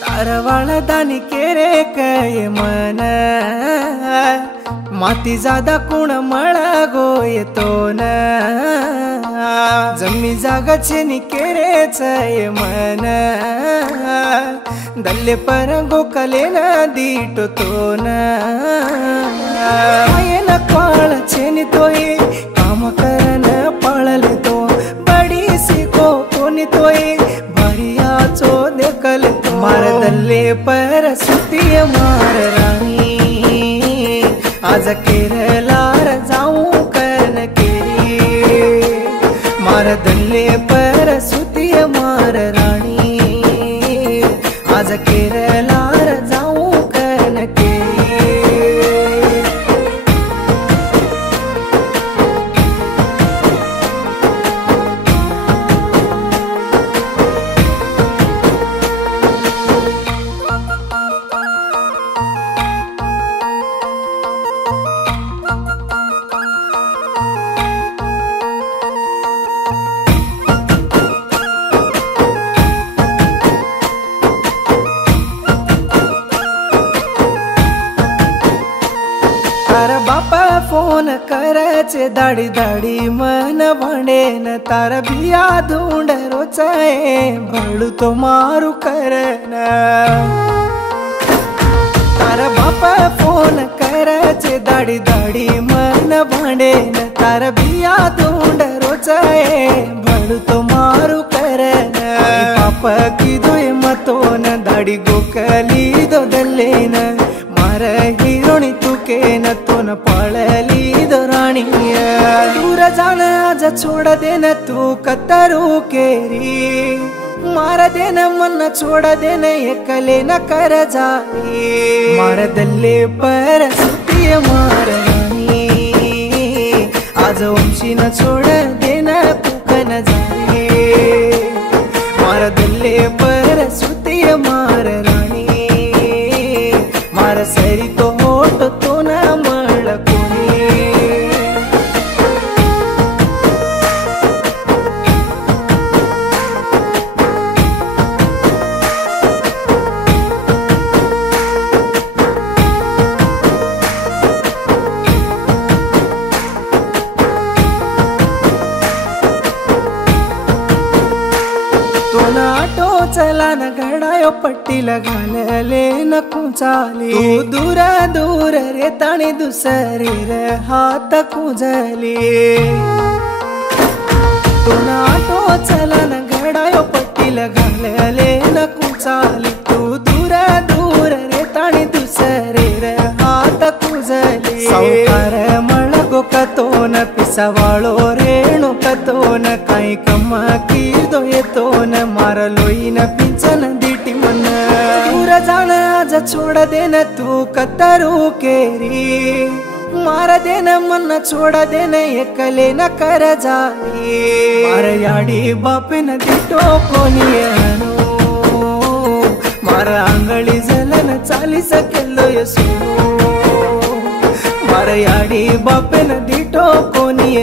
तारवाळदानी केरे काय मन माती जादा कुण मळा गो येतो न जमी जागाचे नि केरेच मन दल्ले पर गोकले न दीटो तो न न काळ छेनी तोय काम करन पळले तो बडी सिको कोणी तोय भरियाचो देखल तो मार दल्ले पर सुतिय मार राणी आज केरलार जाऊं करन केरी मार दल्ले पर सुतिय मार राणी आज केरलार जाऊं करन केरी तारा बापा फोन करायचे दाडी दाडी मन भांडेन तारा बिया धुंड रोचाए भळू तो मारू करन तारा बापा फोन करायचे दाडी दाडी मन भांडेन तारा बिया धुंड रोचाए भळू तो मारू करन पापा कीधोय मतोन दाडी गोकली दो दल्लेन मार हिरोणी तुके न तो न पळली दो राणी दूर जान आज छोड़ देन तू कतरू केरी मार देन मन छोड़ देन एकले न कर जाई मार दल्ले पर सुतिय मार राणी आज वंशी न छोड़ देन कुकन जाई मार दल्ले पर सुतिय मार राणी मार सरी तो होट तो न मळ कोणी तो न आटो चला न घडायो पट्टी घालले न कुंचाली तू दूर दूर रे ताणी दुसरी रे हात कुंजली तू न आटो चला न घडायो पट्टी घालले न कुंचाली तू दूर दूर रे ताणी दुसरी रे हात कुंजली सावकार मळगो कतोन पिसवाळो रेणू कतोन काही कम्मा कीदो येतोन मारलोईन पिंचन दीटी मन दूर जान आज छोड़ देन तू कतरू केरी मार देन मन छोड़ देन एकले न कर जाई मार याडी बापिन दीटो कोणी मार आंगळी जलन चाली सकेलो यसू मार याडी बापिन दीटो कोणी